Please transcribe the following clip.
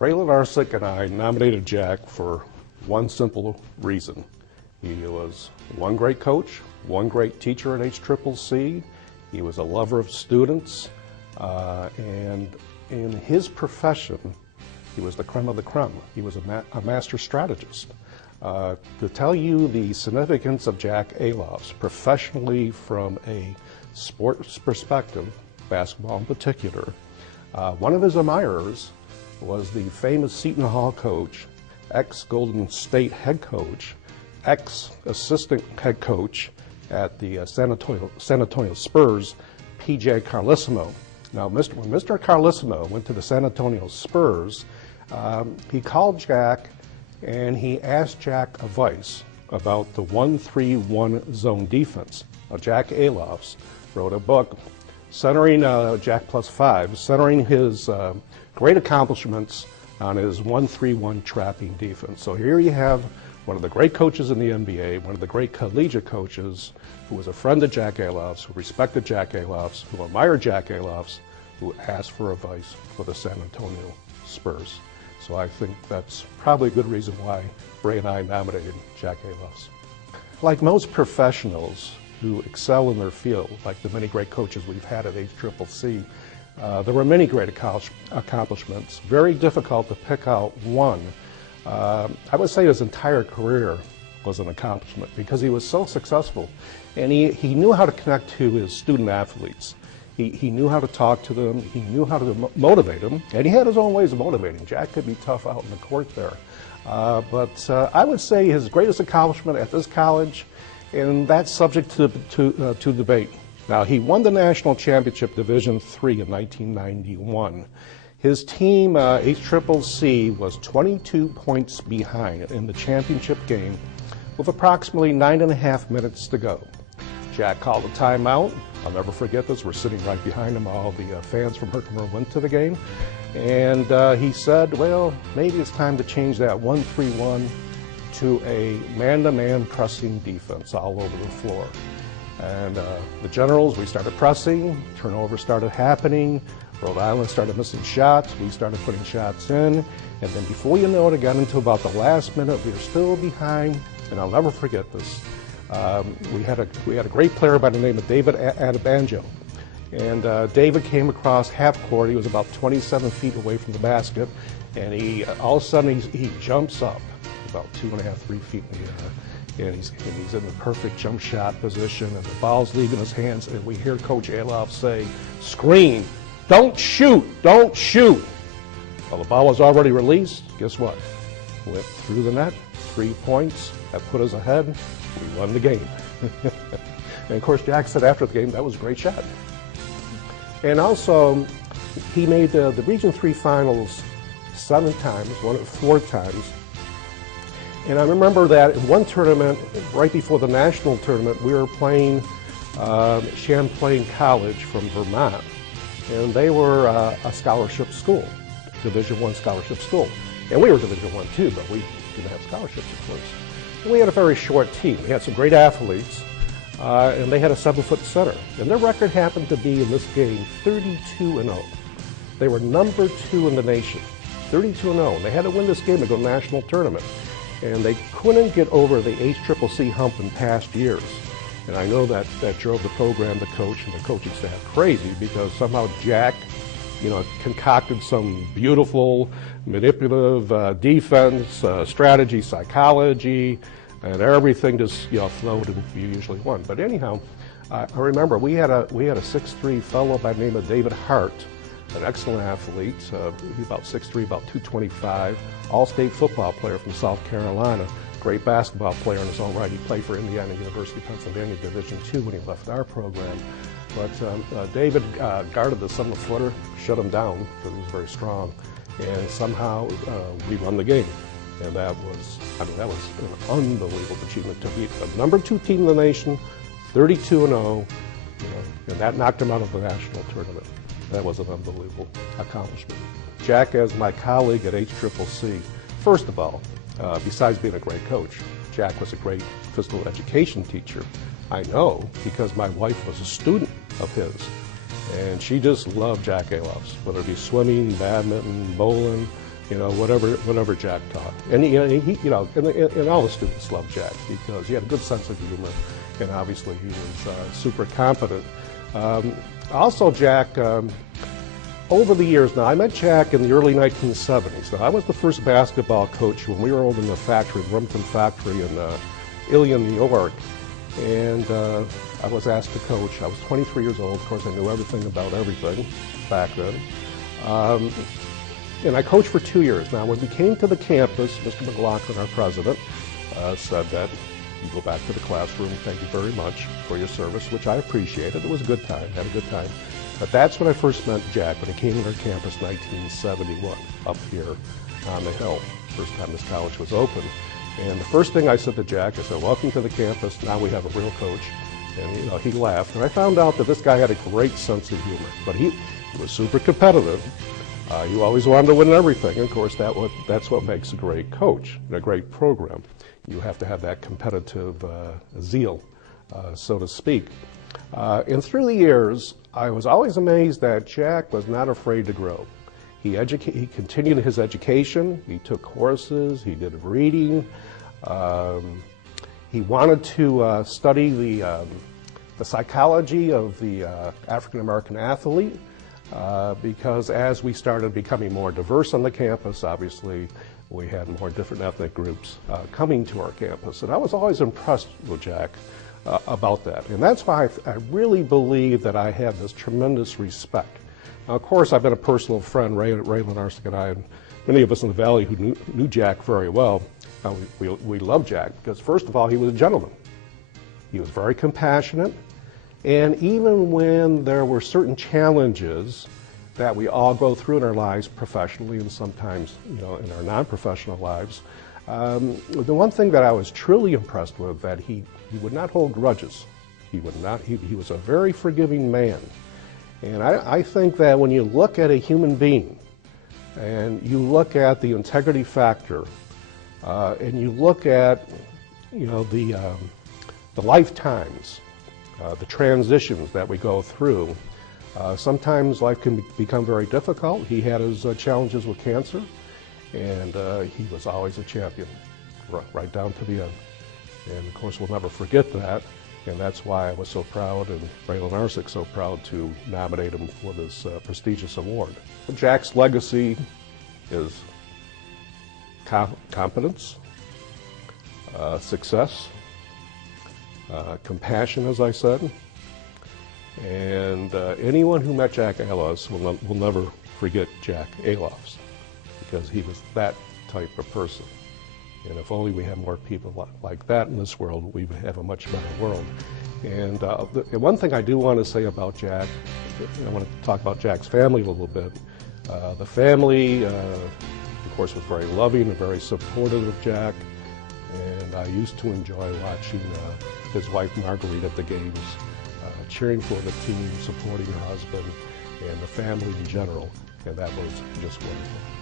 Ray Lenarsic and I nominated Jack for one simple reason. He was one great coach, one great teacher at HCCC. He was a lover of students, and in his profession, he was the creme of the creme. He was a master strategist. To tell you the significance of Jack Alofs professionally from a sports perspective, basketball in particular, one of his admirers was the famous Seton Hall coach, ex-Golden State head coach, ex-assistant head coach at the San Antonio Spurs, P.J. Carlesimo. Now, when Mr. Carlesimo went to the San Antonio Spurs, he called Jack and he asked Jack advice about the 1-3-1 zone defense. Now, Jack Alofs wrote a book centering Jack +5, centering his great accomplishments on his 1-3-1 trapping defense. So here you have one of the great coaches in the NBA, one of the great collegiate coaches, who was a friend of Jack Alofs, who respected Jack Alofs, who admired Jack Alofs, who asked for advice for the San Antonio Spurs. So I think that's probably a good reason why Ray and I nominated Jack Alofs. Like most professionals who excel in their field, like the many great coaches we've had at HCCC, there were many great accomplishments. Very difficult to pick out one. I would say his entire career was an accomplishment because he was so successful, and he knew how to connect to his student athletes. He knew how to talk to them, he knew how to motivate them, and he had his own ways of motivating. Jack could be tough out in the court there. But I would say his greatest accomplishment at this college, and that's subject to debate. Now, he won the national championship Division III in 1991. His team, HCCC, was 22 points behind in the championship game with approximately 9.5 minutes to go. Jack called a timeout. I'll never forget this. We're sitting right behind him. All the fans from Herkimer went to the game. And he said, well, maybe it's time to change that 1-3-1 to a man-to-man pressing defense all over the floor. And the Generals, we started pressing, turnovers started happening, Rhode Island started missing shots, we started putting shots in, and then before you know it, it got into about the last minute, we were still behind, and I'll never forget this. We had a great player by the name of David Adebanjo, and David came across half court. He was about 27 feet away from the basket, and he all of a sudden he jumps up about 2.5, 3 feet in the air. And he's in the perfect jump shot position, and the ball's leaving his hands, and we hear Coach Alofs say, scream, don't shoot, don't shoot. Well, the ball was already released. Guess what? Went through the net, 3 points. That put us ahead. We won the game. And of course, Jack said after the game, that was a great shot. And also, he made the Region 3 finals 7 times, won it 4 times. And I remember that in one tournament, right before the national tournament, we were playing Champlain College from Vermont. And they were a scholarship school, Division I scholarship school. And we were Division I too, but we didn't have scholarships, of course. And we had a very short team. We had some great athletes, and they had a 7-foot center. And their record happened to be in this game 32-0. They were number 2 in the nation, 32-0. They had to win this game to go to the national tournament. And they couldn't get over the HCCC hump in past years. And I know that drove the program, the coach, and the coaching staff crazy because somehow Jack, concocted some beautiful, manipulative defense, strategy, psychology, and everything just flowed, and you usually won. But anyhow, I remember we had a 6'3" fellow by the name of David Hart, an excellent athlete. He's about 6'3", about 225, all-state football player from South Carolina, great basketball player in his own right. He played for Indiana University, Pennsylvania, Division II when he left our program. But David guarded the 7-footer, shut him down because he was very strong, and somehow we won the game. And that was an unbelievable achievement to beat the number 2 team in the nation, 32-0, and that knocked him out of the national tournament. That was an unbelievable accomplishment. Jack, as my colleague at HCCC, first of all, besides being a great coach, Jack was a great physical education teacher. I know because my wife was a student of his, and she just loved Jack Alofs, whether it be swimming, badminton, bowling, you know, whatever Jack taught. And and all the students loved Jack because he had a good sense of humor, and obviously he was super competent. Also, Jack, over the years, now I met Jack in the early 1970s. Now I was the first basketball coach when we were over in the factory, the Remington factory in Ilion, New York, and I was asked to coach. I was 23 years old. Of course, I knew everything about everything back then. And I coached for 2 years. Now, when we came to the campus, Mr. McLaughlin, our president, said that you go back to the classroom. Thank you very much for your service, which I appreciated. It was a good time. Had a good time. But that's when I first met Jack, when he came to our campus in 1971, up here on the hill. First time this college was open. And the first thing I said to Jack, I said, welcome to the campus. Now we have a real coach. And he laughed. And I found out that this guy had a great sense of humor. But he was super competitive. You always wanted to win everything. And of course, that's what makes a great coach and a great program. You have to have that competitive zeal, so to speak. And through the years, I was always amazed that Jack was not afraid to grow. He continued his education. He took courses. He did reading. He wanted to study the psychology of the African American athlete. Because as we started becoming more diverse on the campus, obviously we had more different ethnic groups coming to our campus. And I was always impressed with Jack about that. And that's why I really believe that I have this tremendous respect. Now, of course, I've been a personal friend, Ray Lenarsic and I, and many of us in the Valley who knew Jack very well. We love Jack because, first of all, he was a gentleman. He was very compassionate. And even when there were certain challenges that we all go through in our lives professionally and sometimes, in our non-professional lives, the one thing that I was truly impressed with, that he would not hold grudges. He was a very forgiving man. And I think that when you look at a human being and you look at the integrity factor and you look at, the lifetimes, the transitions that we go through, sometimes life can become very difficult. He had his challenges with cancer, and he was always a champion, right down to the end. And of course, we'll never forget that, and that's why I was so proud, and Ray Lenarsic so proud to nominate him for this prestigious award. Jack's legacy is competence, success, compassion, as I said, and anyone who met Jack Alofs will never forget Jack Alofs, because he was that type of person. And if only we had more people like that in this world, we would have a much better world. And the one thing I do want to say about Jack, I want to talk about Jack's family a little bit. The family, of course, was very loving and very supportive of Jack. And I used to enjoy watching his wife Marguerite at the games, cheering for the team, supporting her husband, and the family in general. And that was just wonderful.